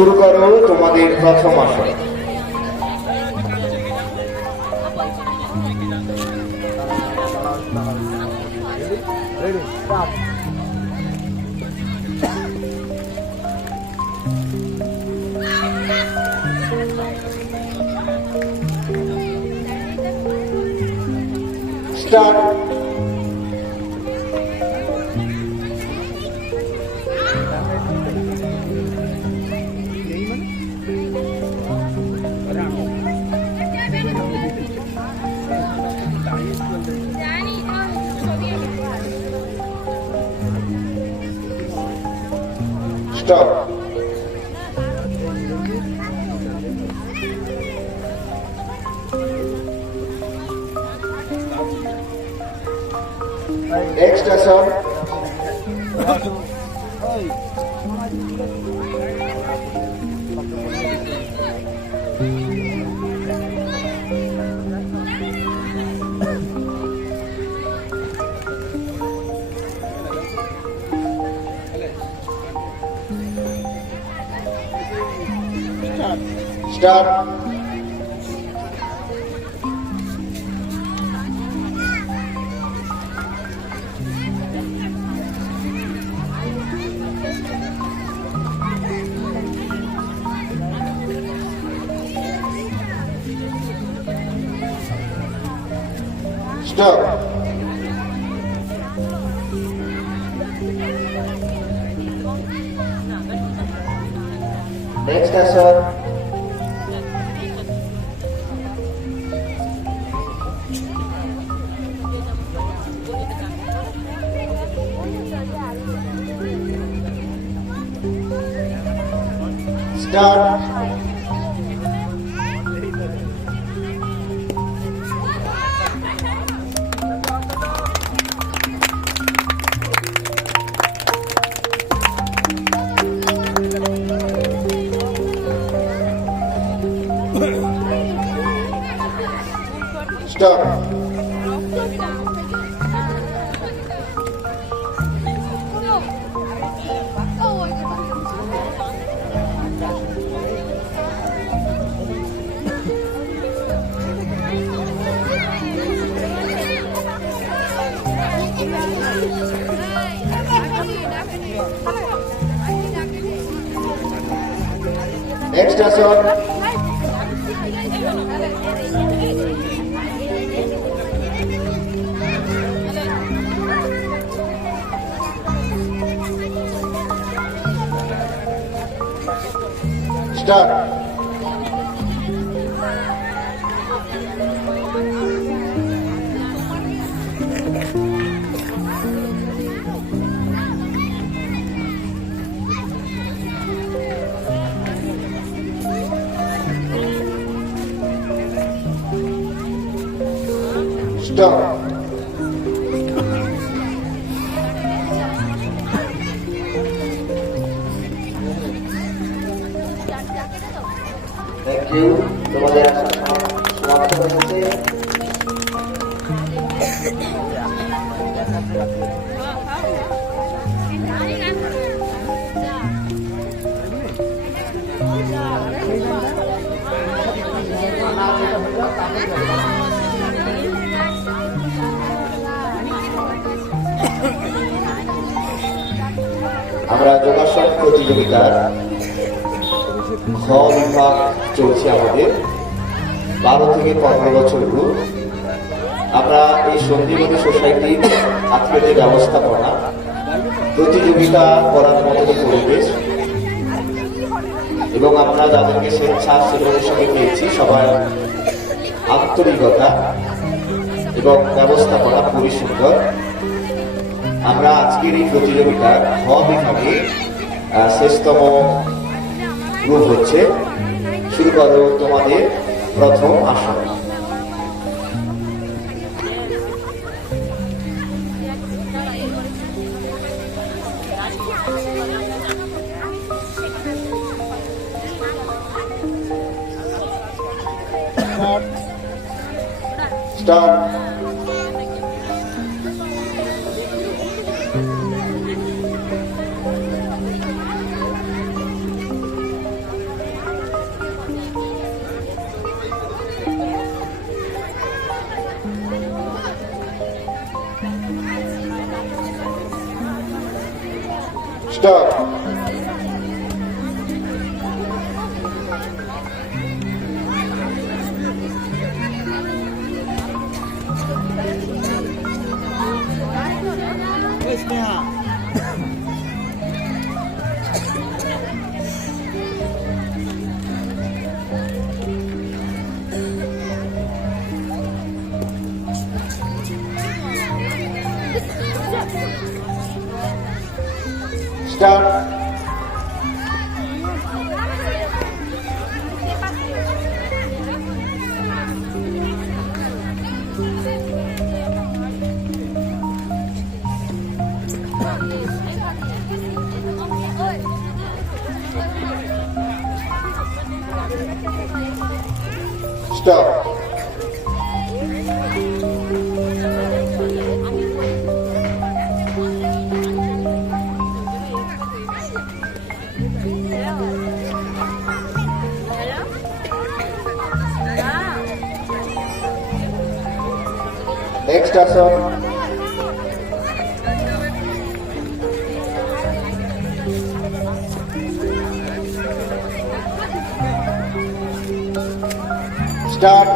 শুরু করো তোমাদের প্রথম আসর। স্টার্ট। স্টপ। নেক্সট আসন। স্টার্ট। স্টপ। নেক্সট আসন। স্টার্ট। স্টপ। নেক্সট আসন। স্টার্ট। স্টপ। Thank you. তোমাদের আসন সমাপ্ত হয়েছে। আমরা যোগাসন প্রতিযোগিতার খ বিভাগ চলছে আমাদের 12 থেকে 15 বছর গ্রুপ। আমরা এই সঞ্জীবনী সোসাইটির আজকের যে ব্যবস্থাপনা, প্রতিযোগিতা করার মতো পরিবেশ এবং আমরা যাদেরকে স্বেচ্ছাসেবকের সঙ্গে পেয়েছি সবার আন্তরিকতা এবং ব্যবস্থাপনা খুবই সুন্দর। আমরা আজকের এই প্রতিযোগিতার খ বিভাগে শেষতম গ্রুপ হচ্ছে। শুরু করো তোমাদের প্রথম আসন। Start. Stop. Start. Stop. Next asana. Start.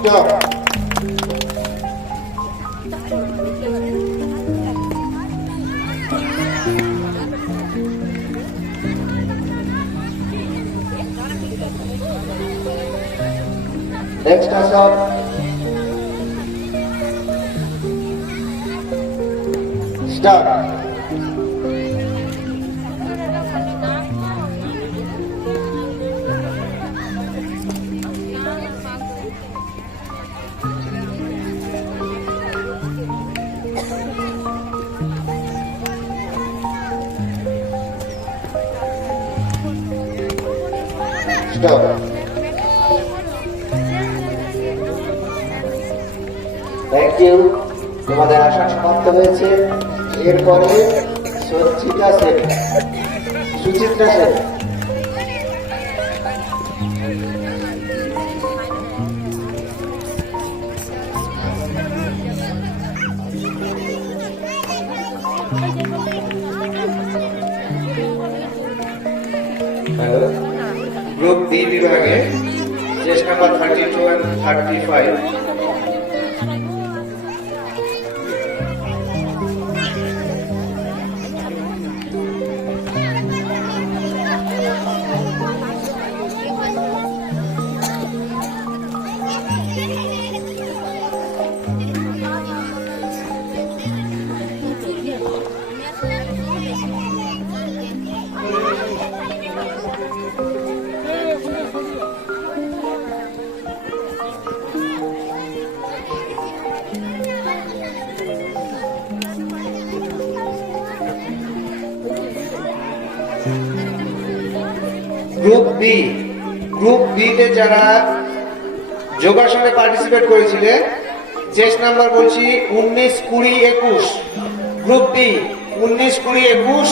Stop. Next asana. Start. Stop. Thank you. তোমাদের আসন সমাপ্ত হয়েছে। এরপরে Suchitra Sen. Suchitra Sen. Hello, group B বিভাগে chest number 32 and 35। Group B তে যারা যোগাসনে পার্টিসিপেট করেছিলে, চেস্ট নাম্বার বলছি 19, 20, 21। গ্রুপ বি 19, 20, 21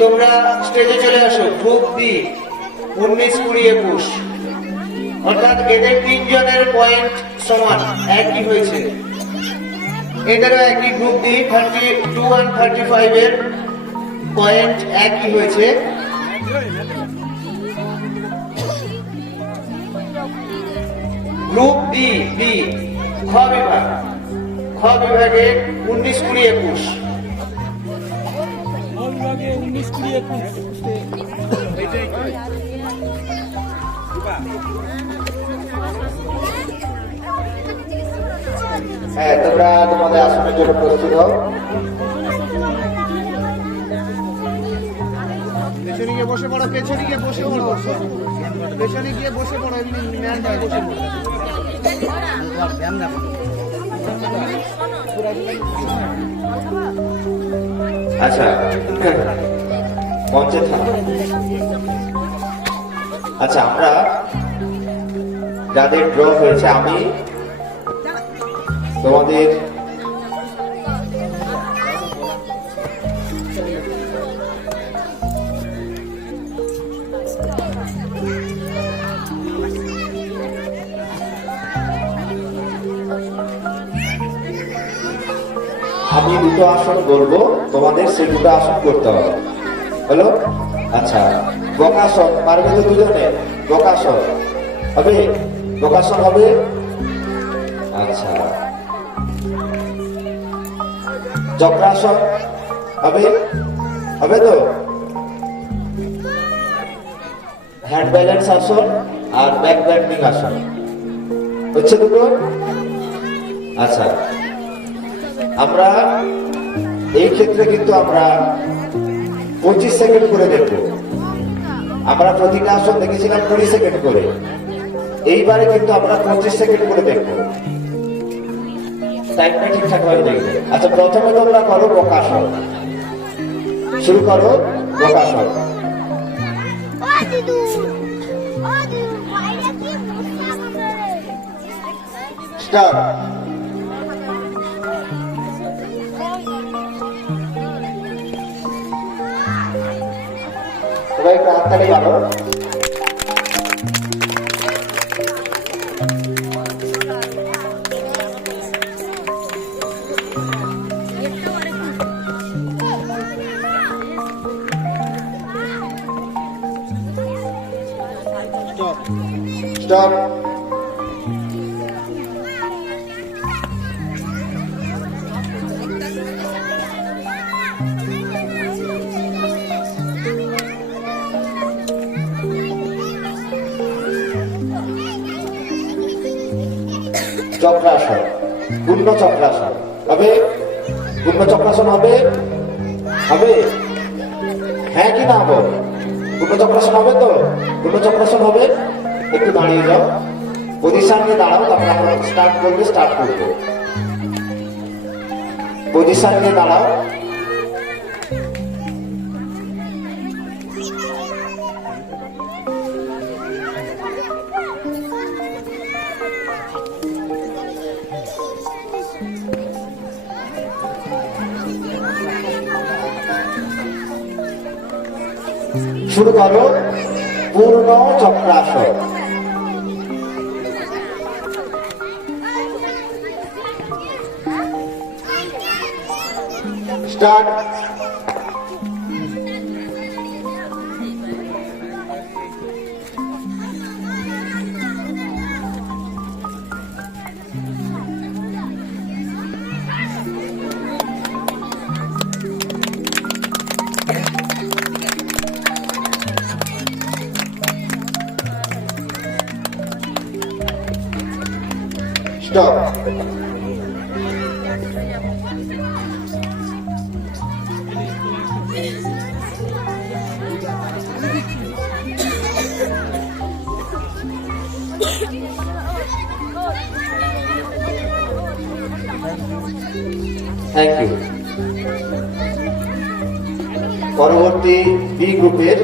তোমরা স্টেজে চলে আসো। গ্রুপ বি 19, 20, 21 অর্থাৎ এদের তিনজনের পয়েন্ট সমান একই হয়েছে। এদেরও একই গ্রুপ বি 32 and 35 এর পয়েন্ট একই হয়েছে। গ্রুপ বি খ বিভাগে 19, 20, 21। হ্যাঁ, তোমরা তোমাদের আসনের জন্য প্রস্তুত হও। পেছনে গিয়ে বসে পড়ো, পেছনে গিয়ে বসে পড়ো, পেছনে গিয়ে বসে পড়ো। এমনি ম্যান বসে পড়ো। আচ্ছা, মঞ্চে থাকো। আচ্ছা, আমরা যাদের ড্র হয়েছে, আমি তোমাদের আমি দুটো আসন বলবো, তোমাদের সে দুটো আসন করতে হবে। হলো? আচ্ছা, বকাসন পারবে তো দুজনে? বকাসন হবে? বকাসন হবে? আচ্ছা, চক্রাসন হবে? হবে তো? হ্যান্ড ব্যালেন্স আসন আর ব্যাক ব্যান্ডিং আসন হচ্ছে দুটো। আচ্ছা, আমরা এই ক্ষেত্রে কিন্তু আমরা 25 সেকেন্ড করে দেখব। আমরা প্রতিটা আসন দেখেছিলাম 20 সেকেন্ড করে, এইবারে কিন্তু আমরা 25 সেকেন্ড করে দেখব। টাইমটা ঠিকঠাক ভাবে দেখবে। আচ্ছা, প্রথমে তোমরা করো বকাসন, শুরু করো বকাসন। স্টার্ট। সবাই একটু হাততালি মারো। স্টপ। চক্রাসন, পূর্ণ চক্রাসন হবে? পূর্ণ চক্রাসন হবে? হবে? হ্যাঁ কি না হবে? পূর্ণ চক্রাসন হবে তো? পূর্ণ চক্রাসন হবে? একটু দাঁড়িয়ে যাও, পজিশন নিয়ে দাঁড়াও, তারপর আমরা স্টার্ট করবে, স্টার্ট করবো। পজিশন নিয়ে দাঁড়াও। শুরু করো পূর্ণ চক্রাসন। স্টার্ট। স্টপ। Thank you. পরবর্তী বি গ্রুপের